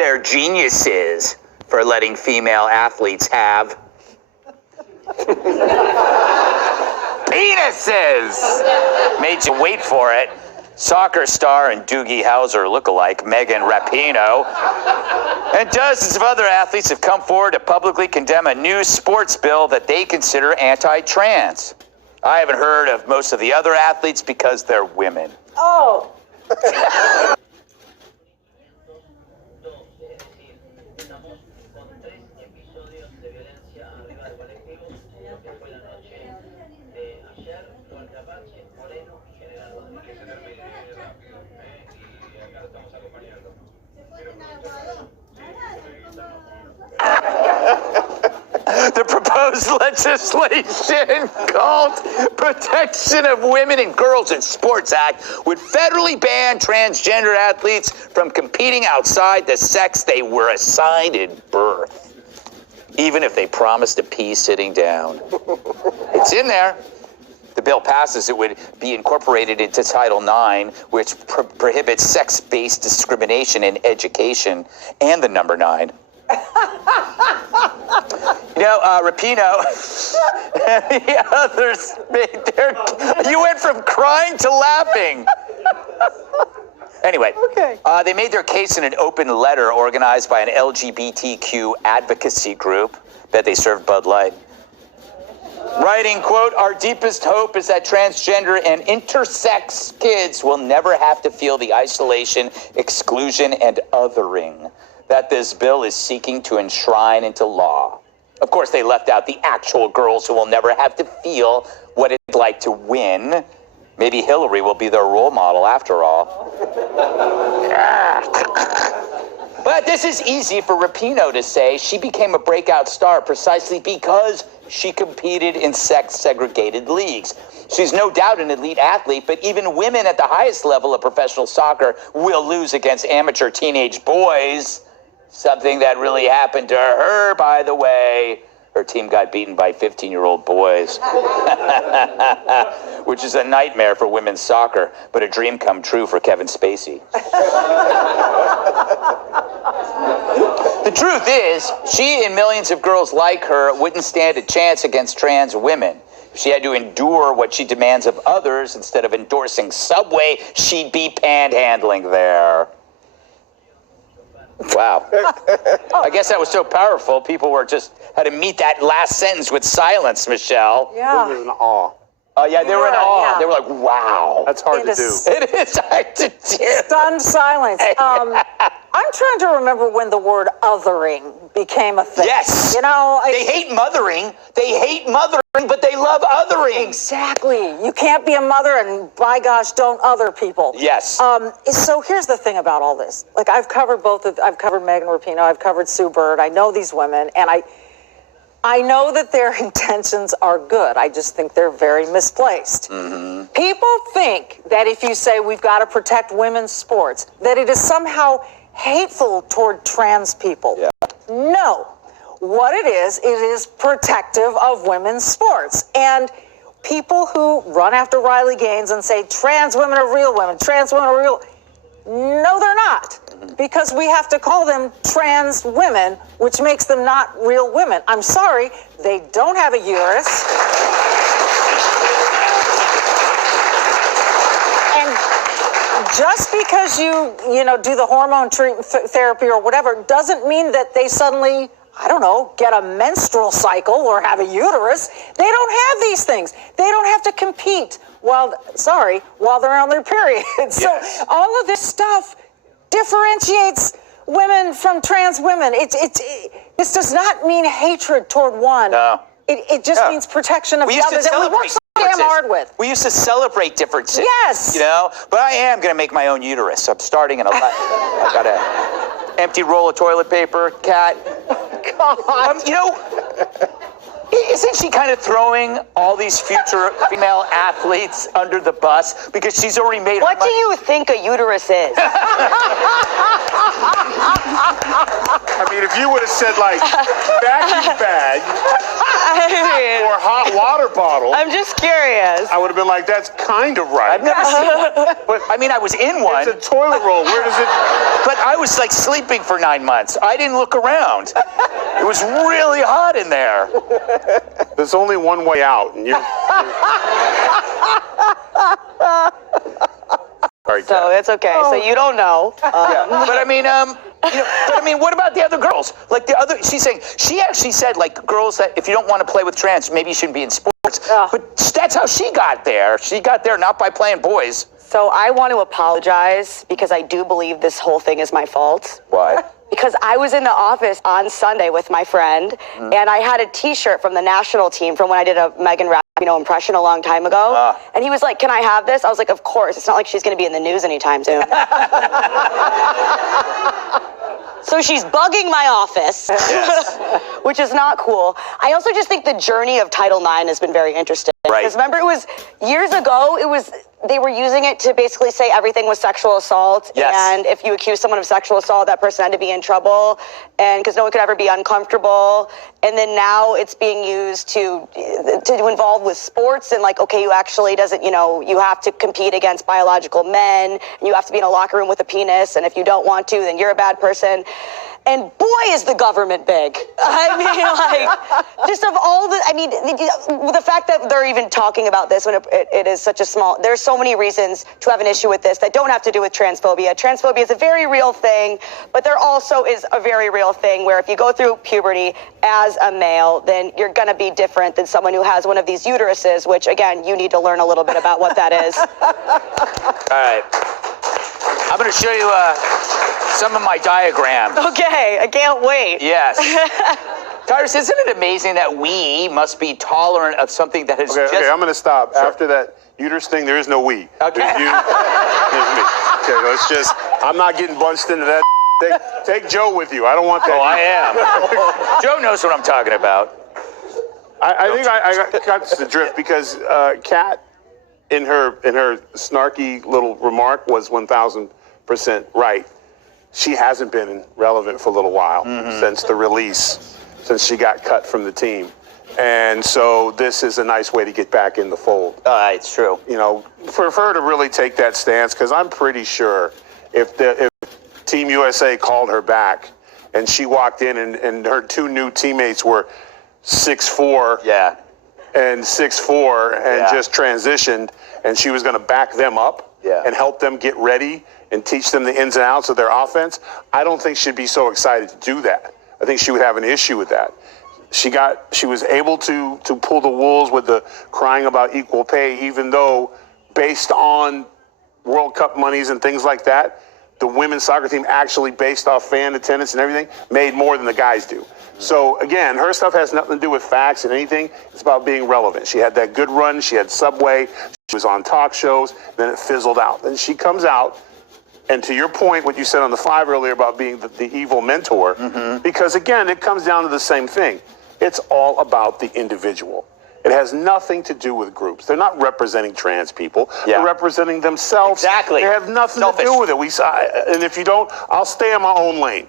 they're geniuses for letting female athletes have penises. Made you wait for it. Soccer star and Doogie Howser lookalike Megan Rapinoe and dozens of other athletes have come forward to publicly condemn a new sports bill that they consider anti-trans. I haven't heard of most of the other athletes because they're women. Oh. The proposed legislation called Protection of Women and Girls in Sports Act would federally ban transgender athletes from competing outside the sex they were assigned at birth, even if they promised to pee sitting down. It's in there. The bill passes, it would be incorporated into Title IX, which prohibits sex-based discrimination in education, and the number 9. You know, Rapinoe and the others, you went from crying to laughing. Anyway, Okay. They made their case in an open letter organized by an LGBTQ advocacy group that they served Bud Light. Writing, quote, "Our deepest hope is that transgender and intersex kids will never have to feel the isolation, exclusion, and othering that this bill is seeking to enshrine into law." Of course, they left out the actual girls who will never have to feel what it's like to win. Maybe Hillary will be their role model after all. But this is easy for Rapinoe to say. She became a breakout star precisely because she competed in sex-segregated leagues. She's no doubt an elite athlete, but even women at the highest level of professional soccer will lose against amateur teenage boys. Something that really happened to her, by the way. Her team got beaten by 15-year-old boys, which is a nightmare for women's soccer, but a dream come true for Kevin Spacey. The truth is, she and millions of girls like her wouldn't stand a chance against trans women. If she had to endure what she demands of others instead of endorsing Subway, she'd be panhandling there. Wow. I guess that was so powerful, people were just had to meet that last sentence with silence, Michelle. Yeah. It was an awe. Oh, yeah, they were in awe. Yeah. They were like, wow. That's hard to do. It is hard to do. Stunned silence. I'm trying to remember when the word othering became a thing. Yes. You know, They hate mothering. They hate mothering, but they love othering. exactly. You can't be a mother and, by gosh, don't other people. Yes. So here's the thing about all this. Like, I've covered I've covered Megan Rapinoe, I've covered Sue Bird. I know these women, and I know that their intentions are good. I just think they're very misplaced. Mm-hmm. People think that if you say we've got to protect women's sports, that it is somehow hateful toward trans people. Yeah. No. What it is protective of women's sports. And people who run after Riley Gaines and say trans women are real women, trans women are real. No, they're not. Because we have to call them trans women, which makes them not real women. I'm sorry, they don't have a uterus. And just because you do the hormone therapy or whatever doesn't mean that they suddenly, I don't know, get a menstrual cycle or have a uterus. They don't have these things. They don't have to compete while they're on their period. So Yes. all of this stuff differentiates women from trans women. This does not mean hatred toward one. No. It just means protection of the others that we work so damn hard with. We used to celebrate differences. Yes. You know, but I am going to make my own uterus. I'm starting in I've got an empty roll of toilet paper, cat. God. Isn't she kind of throwing all these future female athletes under the bus because she's already made her What do money? you think a uterus is? I mean, if you would have said, like, vacuum bag or hot water bottle, I'm just curious. I would have been like, that's kind of right. I've never seen one. But, I mean, I was in one. It's a toilet roll. Where does it... But I was, like, sleeping for 9 months. I didn't look around. It was really hot in there. There's only one way out, and you're... Right, So it's okay. So you don't know. Yeah. But I mean, what about the other girls? Like the other, she actually said, like, girls that if you don't want to play with trans, maybe you shouldn't be in sports. But that's how she got there. She got there not by playing boys. So I want to apologize because I do believe this whole thing is my fault. Why? Because I was in the office on Sunday with my friend, and I had a T-shirt from the national team from when I did a Megan Rapinoe impression a long time ago. And he was like, "Can I have this?" I was like, "Of course. It's not like she's going to be in the news anytime soon." So she's bugging my office, which is not cool. I also just think the journey of Title IX has been very interesting. Right. Because remember, it was years ago, they were using it to basically say everything was sexual assault. Yes. And if you accuse someone of sexual assault, that person had to be in trouble. And because no one could ever be uncomfortable. And then now it's being used to involve with sports and like, okay, you actually you have to compete against biological men. And you have to be in a locker room with a penis. And if you don't want to, then you're a bad person. And boy, is the government big. I mean, like, just of all the fact that they're even talking about this when it is such a small, there's so many reasons to have an issue with this that don't have to do with transphobia. Transphobia is a very real thing, but there also is a very real thing where if you go through puberty as a male, then you're going to be different than someone who has one of these uteruses, which, again, you need to learn a little bit about what that is. All right. I'm going to show you some of my diagrams. Okay, I can't wait. Yes. Tyrus, isn't it amazing that we must be tolerant of something that has Okay, I'm going to stop. Sure. After that uterus thing, there is no we. Okay. There's you, there's me. Okay, let's just... I'm not getting bunched into that. Take Joe with you. I don't want that. Oh, I am. Joe knows what I'm talking about. I think I got the drift because Kat, in her snarky little remark, was 1,000% right. She hasn't been relevant for a little while since the release, since she got cut from the team. And so this is a nice way to get back in the fold. It's true. You know, for her to really take that stance, because I'm pretty sure if Team USA called her back and she walked in and her two new teammates were 6'4", and 6'4", and just transitioned, and she was going to back them up and help them get ready and teach them the ins and outs of their offense, I don't think she'd be so excited to do that. I think she would have an issue with that. She was able to pull the wools with the crying about equal pay, even though based on World Cup monies and things like that, the women's soccer team actually, based off fan attendance and everything, made more than the guys do. So again, her stuff has nothing to do with facts and anything. It's about being relevant. She had that good run. She had Subway. She was on talk shows. Then it fizzled out. Then she comes out. And to your point, what you said on the 5 earlier about being the evil mentor, because again, it comes down to the same thing. It's all about the individual. It has nothing to do with groups. They're not representing trans people. They're representing themselves. Exactly. They have nothing to do with it. And if you don't, I'll stay in my own lane.